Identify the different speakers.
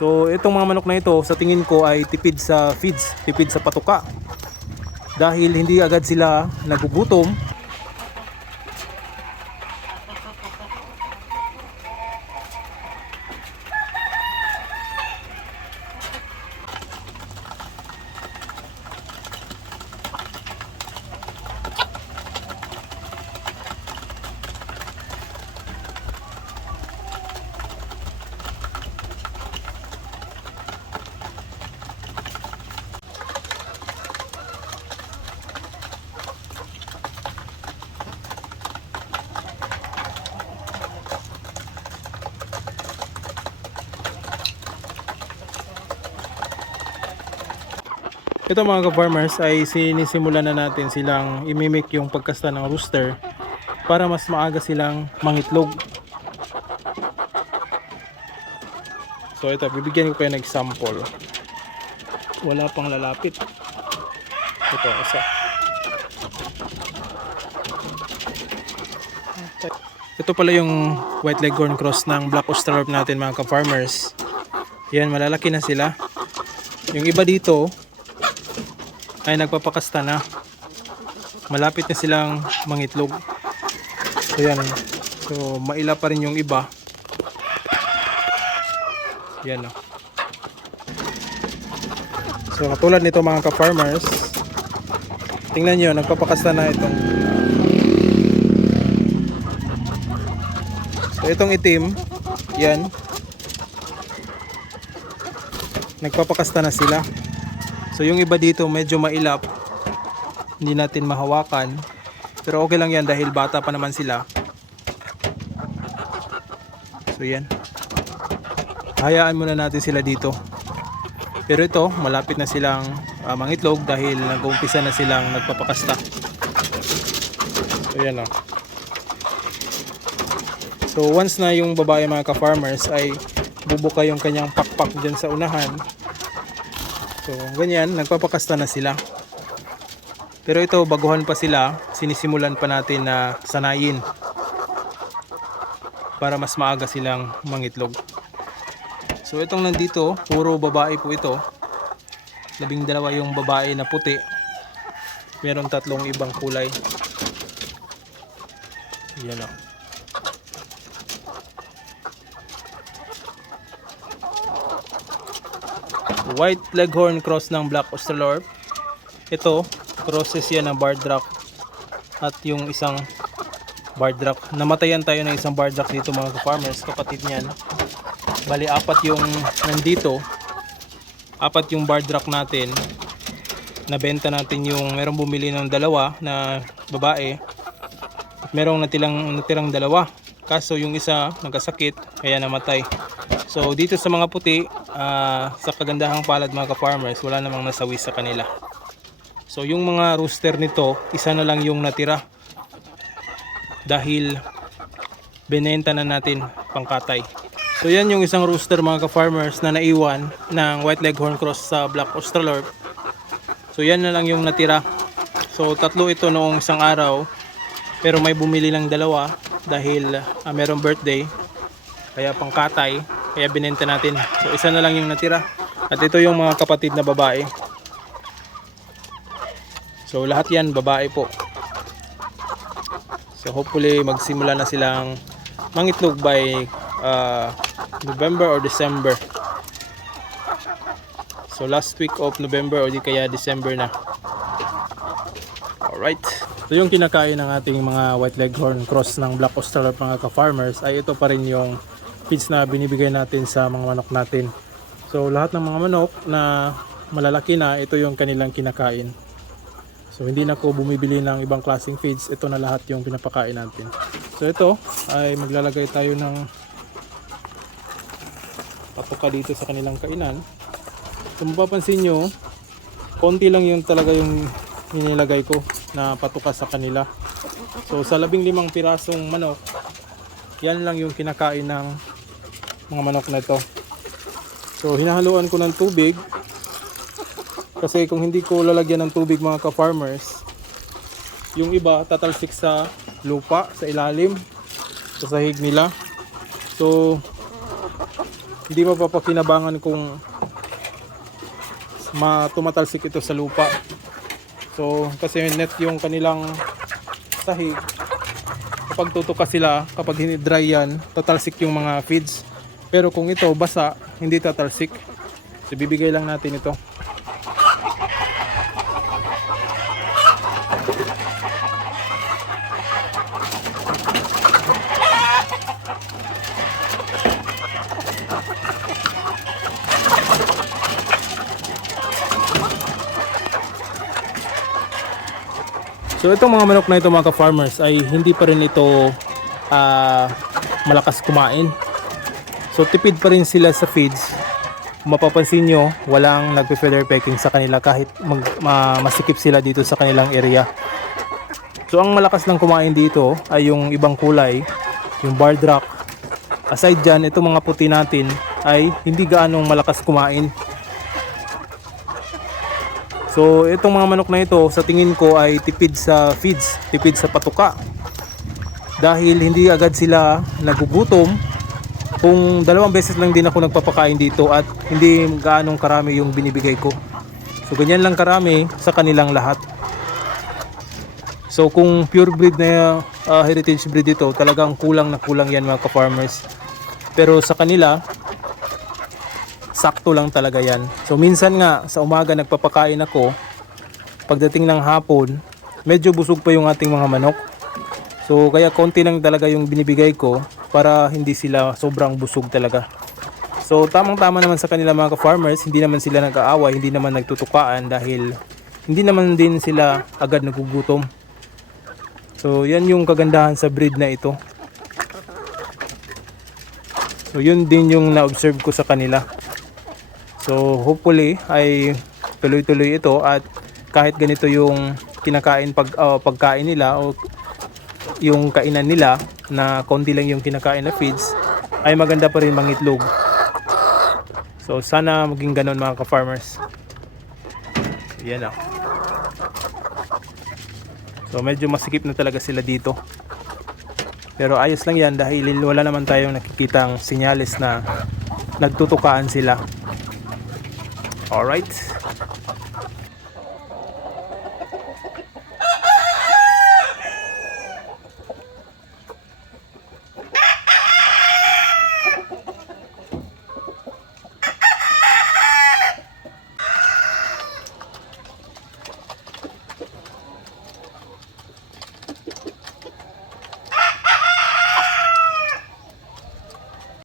Speaker 1: So itong mga manok na ito sa tingin ko ay tipid sa feeds, tipid sa patuka. Dahil hindi agad sila nagugutom. Ito mga ka-farmers ay sinisimulan na natin silang imimik yung pagkasta ng rooster para mas maaga silang mangitlog. So ito, bibigyan ko kayo ng example. Wala pang lalapit. Ito, isa. Ito pala yung white leghorn cross ng black australorp natin mga ka-farmers. Yan, malalaki na sila. Yung iba dito, ay nagpapakasta na. Malapit na silang mangitlog. So yan. So maila pa rin yung iba. Yan o. So katulad nito mga ka-farmers. Tingnan nyo, nagpapakasta na itong. So itong itim, yan. Nagpapakasta na sila. So yung iba dito medyo mailap. Hindi natin mahawakan. Pero okay lang yan dahil bata pa naman sila. So yan. Hayaan muna natin sila dito. Pero ito, malapit na silang ah, mangitlog dahil nag-uumpisa na silang nagpapakasta. So yan o. So once na yung babae mga ka-farmers ay bubuka yung kanyang pakpak dyan sa unahan. So, ganyan, nagpapakasta na sila. Pero ito, baguhan pa sila, sinisimulan pa natin na sanayin para mas maaga silang mangitlog. So, itong nandito, puro babae po ito. Labing dalawa yung babae na puti. Meron tatlong ibang kulay. Yan o. white leghorn cross ng black australorp ito crosses yan ng bardrock at yung isang bardrock namatayan tayo ng isang bardrock dito mga farmers kapatid niyan. Bali apat yung nandito. Apat yung bardrock natin. Nabenta natin yung merong bumili ng dalawa na babae. At merong natirang, natirang dalawa. Kaso yung isa nagkasakit kaya namatay. So dito sa mga puti, ah, sa kagandahang palad mga ka-farmers, wala namang nasawi sa kanila. So yung mga rooster nito, isa na lang yung natira. Dahil binenta na natin pangkatay. So yan yung isang rooster mga ka-farmers na naiwan ng white leghorn cross sa black australorp. So yan na lang yung natira. So tatlo ito noong isang araw. Pero may bumili ng dalawa dahil ah, merong birthday. Kaya pangkatay kaya binenta natin. So isa na lang yung natira. At ito yung mga kapatid na babae. So lahat yan babae po. So hopefully magsimula na silang mangitlog by uh, November or December. So last week of November or di kaya December na. Alright. So yung kinakain ng ating mga white leghorn cross ng black australorp mga ka-farmers ay ito pa rin yung feeds na binibigay natin sa mga manok natin. So lahat ng mga manok na malalaki na, ito yung kanilang kinakain. So hindi na ako bumibili ng ibang klaseng feeds, ito na lahat yung pinapakain natin. So ito ay maglalagay tayo ng patuka dito sa kanilang kainan. So mapapansin nyo, konti lang yung talaga yung inilagay ko na patuka sa kanila. So sa labing limang pirasong manok, yan lang yung kinakain ng mga manok na ito. So hinahaluan ko ng tubig kasi kung hindi ko lalagyan ng tubig mga ka-farmers, yung iba tatalsik sa lupa, sa ilalim, sa sahig nila. So hindi mapapakinabangan kung matumatalsik ito sa lupa. So, kasi net yung kanilang sahig. Kapag tutuka sila, kapag hinidry yan, tatalsik yung mga feeds. Pero kung ito basa, hindi tatalsik. So, bibigay lang natin ito. So itong mga manok na ito mga ka-farmers ay hindi pa rin ito ah, malakas kumain. So tipid pa rin sila sa feeds. Mapapansin nyo, walang nagpe-feather pecking sa kanila kahit mag, ma- masikip sila dito sa kanilang area. So ang malakas lang kumain dito ay yung ibang kulay, yung barred rock. Aside dyan, itong mga puti natin ay hindi gaanong malakas kumain. So, itong mga manok na ito, sa tingin ko ay tipid sa feeds, tipid sa patuka. Dahil hindi agad sila nagugutom. Kung dalawang beses lang din ako nagpapakain dito at hindi gaanong karami yung binibigay ko. So, ganyan lang karami sa kanilang lahat. So, kung pure breed na uh, heritage breed ito, talagang kulang na kulang yan mga ka-farmers. Pero sa kanila, sakto lang talaga yan. So minsan nga sa umaga nagpapakain ako, pagdating ng hapon, medyo busog pa yung ating mga manok. So kaya konti lang talaga yung binibigay ko para hindi sila sobrang busog talaga. So tamang-tama naman sa kanila mga ka-farmers, hindi naman sila nag-aaway, hindi naman nagtutukaan dahil hindi naman din sila agad nagugutom. So yan yung kagandahan sa breed na ito. So yun din yung na-observe ko sa kanila. So hopefully ay tuloy-tuloy ito at kahit ganito yung kinakain pag ah, pagkain nila o yung kainan nila na konti lang yung kinakain na feeds ay maganda pa rin mangitlog. So sana maging ganon mga ka-farmers. Yan ah. So medyo masikip na talaga sila dito. Pero ayos lang yan dahil wala naman tayong nakikitang sinyalis na nagtutukaan sila. Alright.